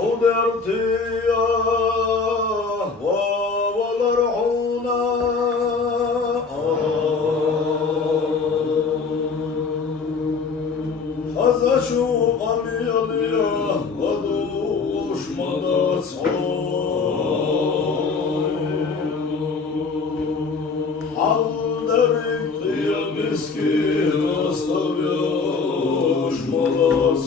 هدرتيا والرعونا خزشو قميليا ودوش مدصوي حلدرك يا مسكين استوياش مدصوي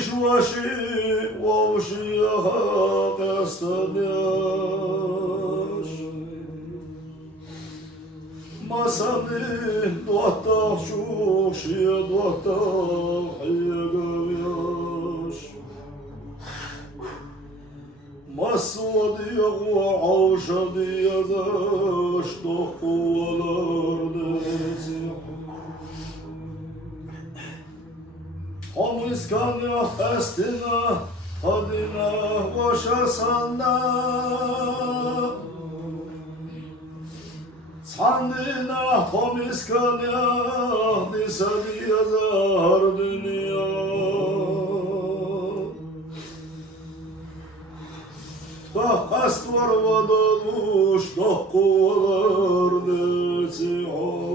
يشوشي ووشي قصدنا دوتاخ شوخ شيا دوتاخ حيا قوياش مسودي وعوشة ديازاش دوخو والأردزي Homiskania festina Hadina Voshasana Sandina Homiskania Nisadiya Zahar Dünya Kahkastvar Vadaluş Kahkovalar Desi'o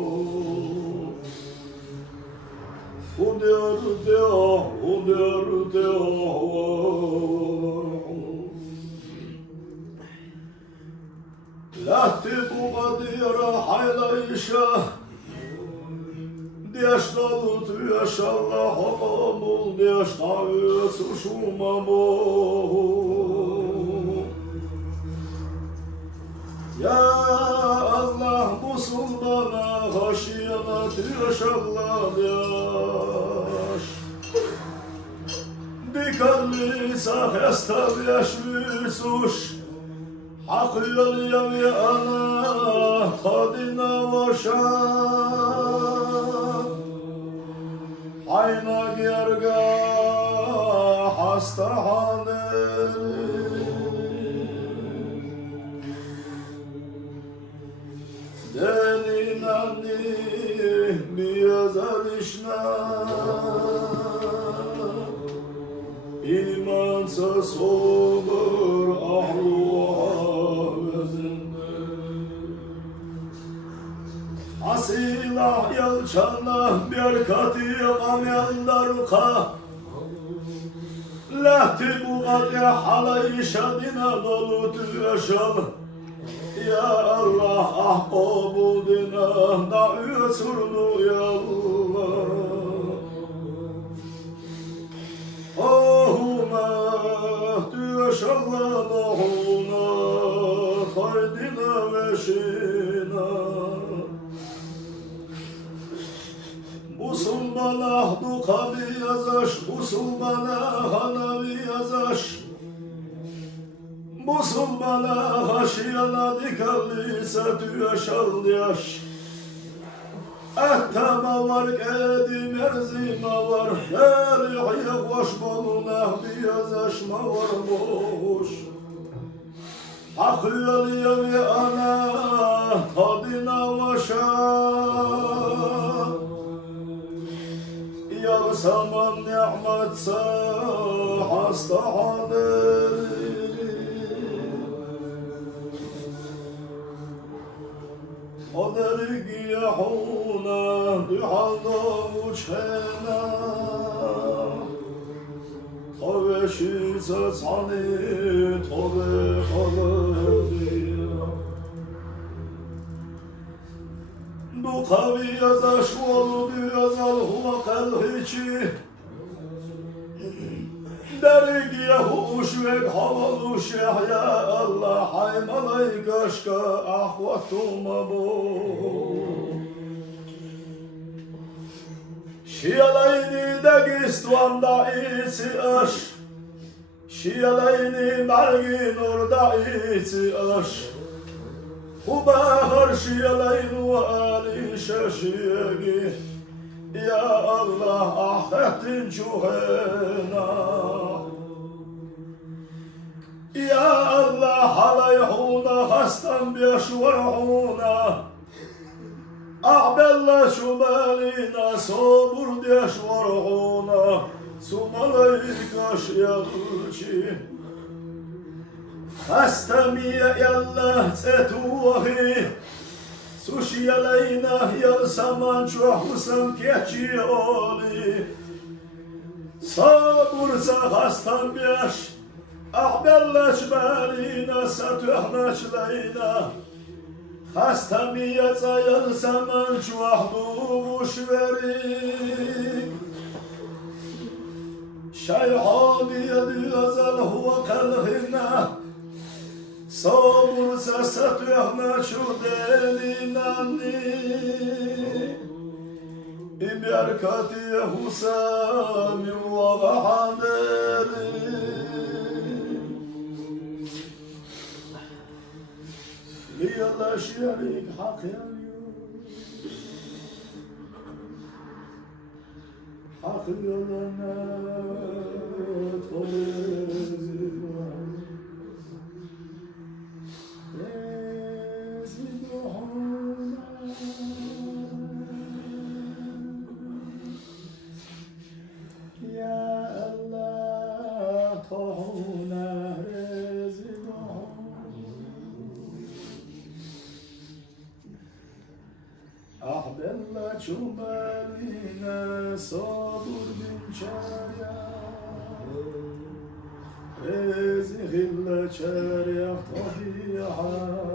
Lahti bu kadira haylayşa Diyaşnalut yaşallah hokamul Diyaşnavı suşumamu Ya Allah musulmana haşiyana yaşallah yaş Dikarli sahesta yaşlısuş Hakkıyal yavi ana kadina vaşa Ayna gerga hastahane Deninani miyazar işna İmansa soğur ahluha vezinde Asilah yalçanlah berkati kamyandarka Lehti buğati halayşadina dolu tüyeşal Ya Allah ahbabudina da'ü surnu ya Allah Ahuma tüyeşallah da'una kaydina veşina Musulmana ahdu kabi yazaş Musulmana hanavi yazaş Musulmana haşiyana dikarlıysa tüyeşal yaş Ehtema var kedim erzima var Her yuhya hoş boluna biyazaşma var boş Hakkıyal yavi ana tadina vaşa Yar saman ni'matsa hastahadır Kadergi yahuna duhanda uçhena Taveşi sesani tove kaladiya Du kavi yazaş volu yazal huva kalhiçi Dergi yahuş ve havalu şehya Allah haymalay kaşka ahvatuma bu Şiyalayni Dagistan'da isi aş Şiyalayni Margi Nur'da isi aş Hubahar şiyalayni ve ali şaşiyegi Ya Allah ahrettin çuhena Ya Allah halayhuna hastan beşvarhuna Ahbella şubalina sobur deşvarhuna Sumalaykaş yağıçı Hastamiye yallah setuvahi Suşiyalayna yal saman çoğusam keçi oli Sabursa hastan beş Ahbellaç balina satühnaçlayna Hastamiye yal saman çoğuş veri Şeyhabiye düzel huve kalhina صابر سست يحنا شدني ناني ببركاتي حسام وغحدني لي الله شريك حق حق يولنا أحبنا شمالنا صابر من شارع رزق الله شارع طبيعة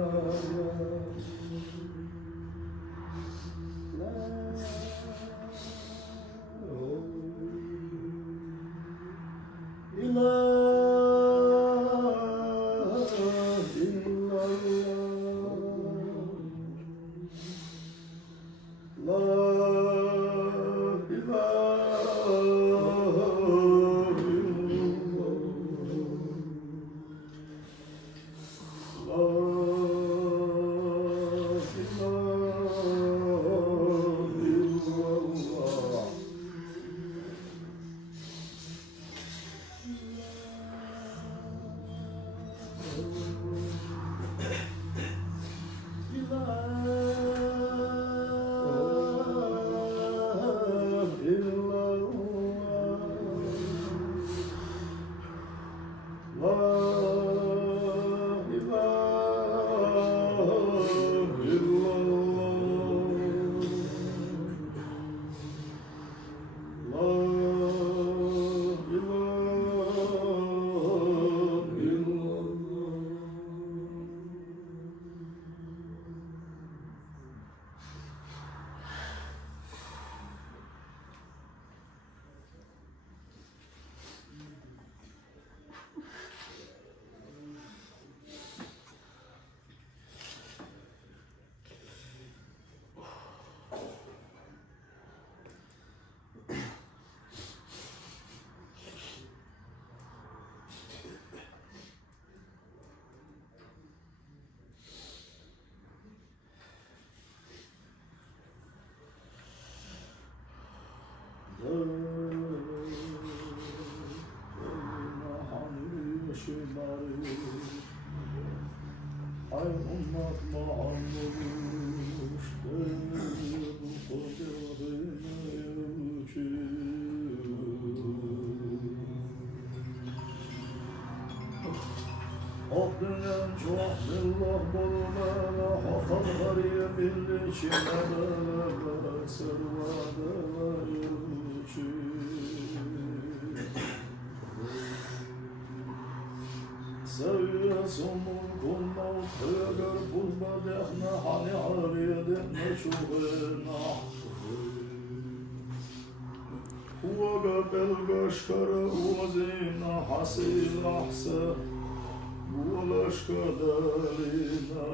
Ay ummat mağanmış Abdülen çok billah bulmana Hatanlar yeminli çiğnelere Sırvadeler Seviye sonun kulnav Tüyger bulma dehne Hani ariye dehne çuğena Huvaga belgaşkara Huvazina hasil ahsa Guvalaşkadarina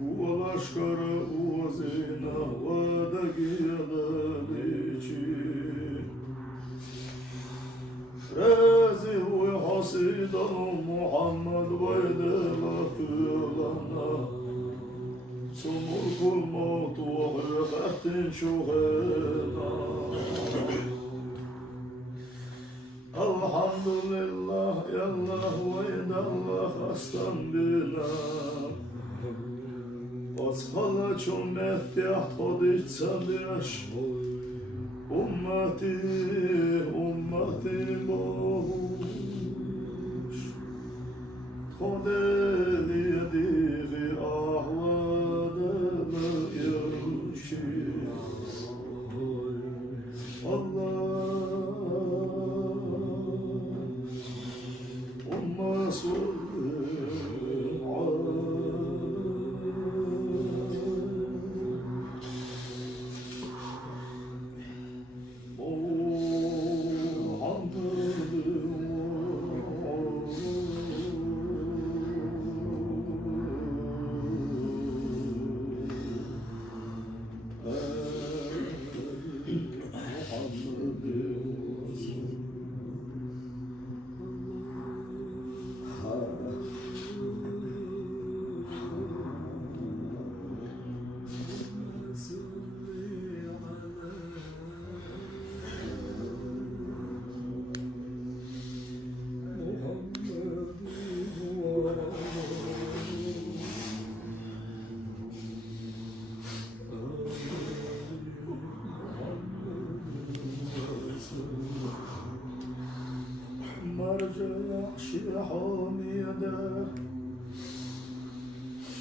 Guvalaşkara Huvazina Vadagiyadalici Rezi ve hasidan Muhammed ve delatıyalana Sumur kulmut ve hırfettin şuhena Elhamdülillah yallah ve idallah aslan billah Ashala çun mehtiyat hodit sandiyaş Ummeti, ummeti boş Kodeli yediği ahvadını yarışır Allah Umma خشي حميدة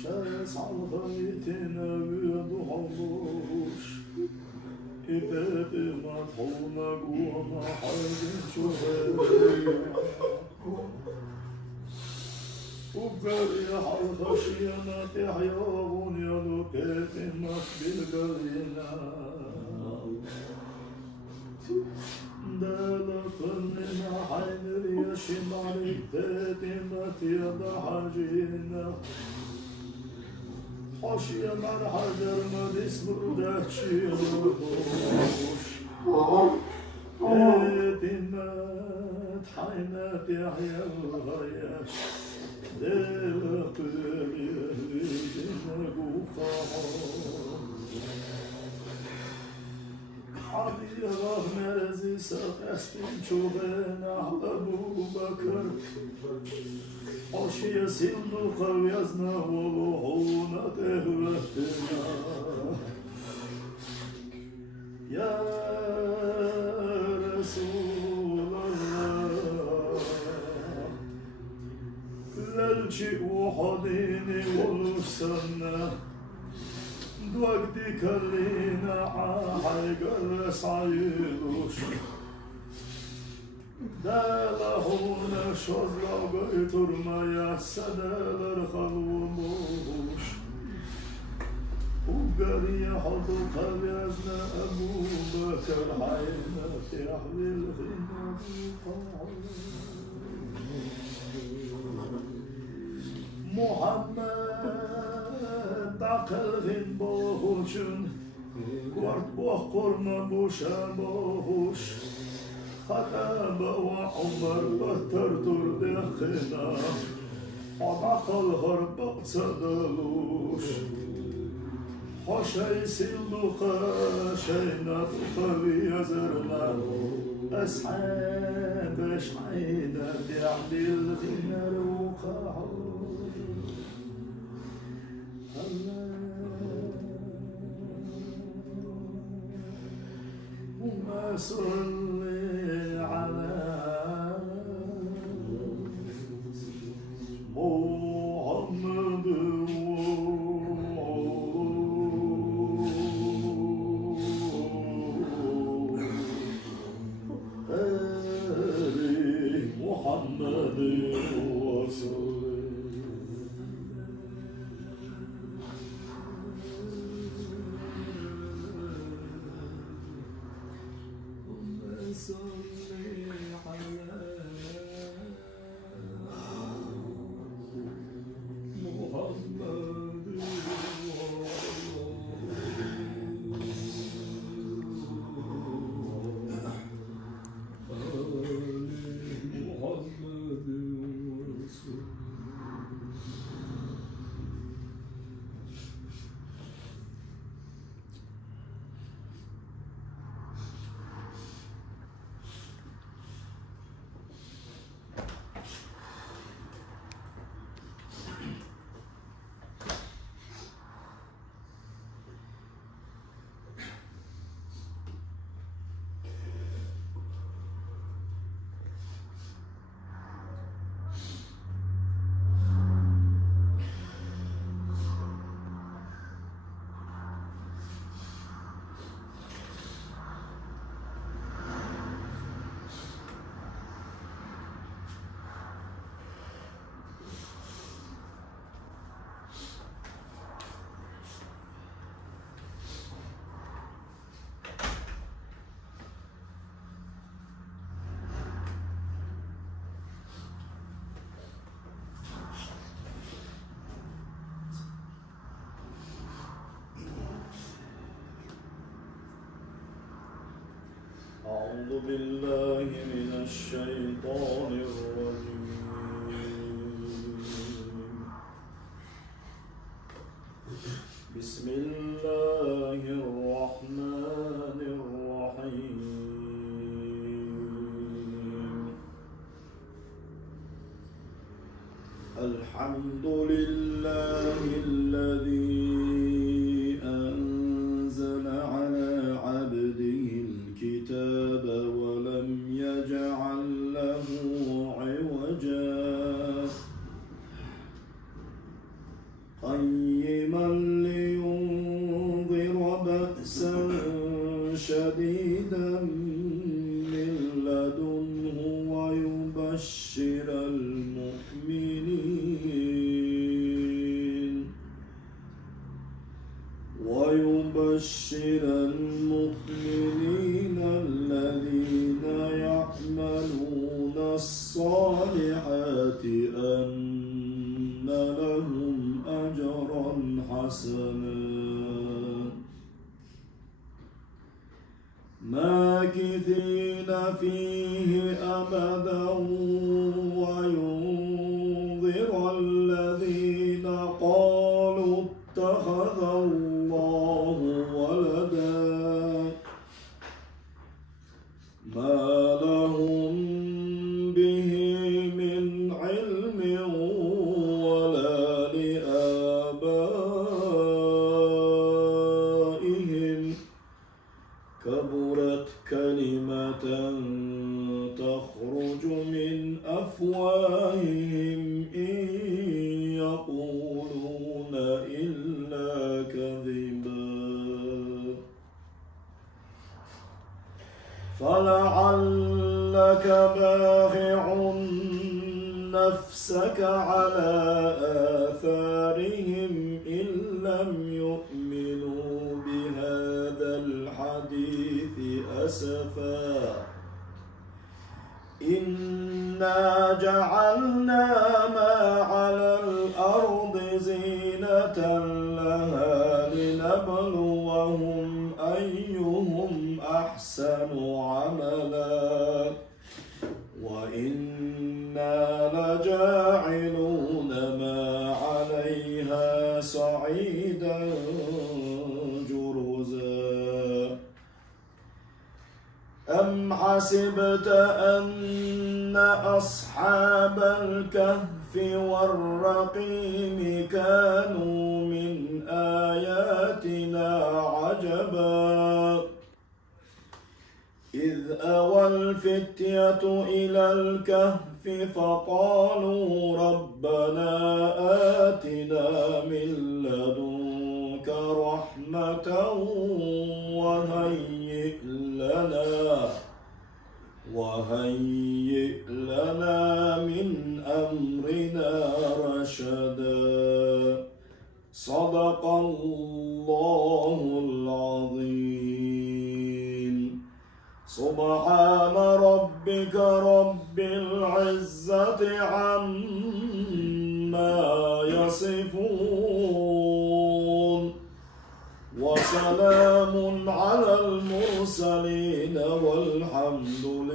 شاس عالغيتنا بيضعوش إباب مطحونة جوا حاجة شوية وبريح الخشية تحيا بنيان كاتمك بالقرينة دالقننا حيدر يشمال كاتمك يد حاجينا خشية من حجر مدس بردك شيروش كاتمك حينات يحيا الغياش حبيبه مرزي سقستين شوبنا أبو بكر حشي صندوق ويزنا وروحونا تهرتنا يا رسول الله للشي وحديني ولسنا دوقتي كلينا عايقر سعيدوش دالهونا شزلا بيتر ما يسدل الخلوموش وقري حضو قبيزنا أبو بكر حينا تحوي الغنى محمد عقل باهوشن ورد وقرنا بوشا باهوش خطاب وعمر بطر تردخنا عقل هرب صدلوش حشي سلوقا شينا تقوي يزرنا أصحاب شعينا بيعدل غنى روقا اللهم صل على محمد وآل محمد وسلم أعوذ بالله من الشيطان الرجيم بسم الله الرحمن الرحيم الحمد لله الذي أنزل على عبده الكتاب ولم يجعل له عوجا قيما لينذر بأسا شديدا من لدنه ويبشر المؤمنين الذين يعملون الصالحات أن لهم أجرا حسنا ماكثين فيه أبدا وينذر الذين قالوا اتخذ الله ولدا ما لهم به من علم ولا لآبائهم كبرت كلمة تخرج من أفواههم إن يقولون إلا كذبا فلعلك باخع نفسك على آثارهم إن لم يؤمنوا بهذا الحديث أسفا إنا جعلنا ما على الأرض زينة لها لنبلوهم أيهم أحسن عملا وإنا لجاعلون ما عليها صعيدا جرزا أم حسبت أن أصحاب الكهف والرقيم كانوا من آياتنا عجبا إذ أوى الفتية إلى الكهف فقالوا ربنا آتنا من لدنك رحمة وهيئ لنا من أمرنا رشدا صدق الله العظيم سبحان ربك رب العزة عما يصفون وسلام على المرسلين والحمد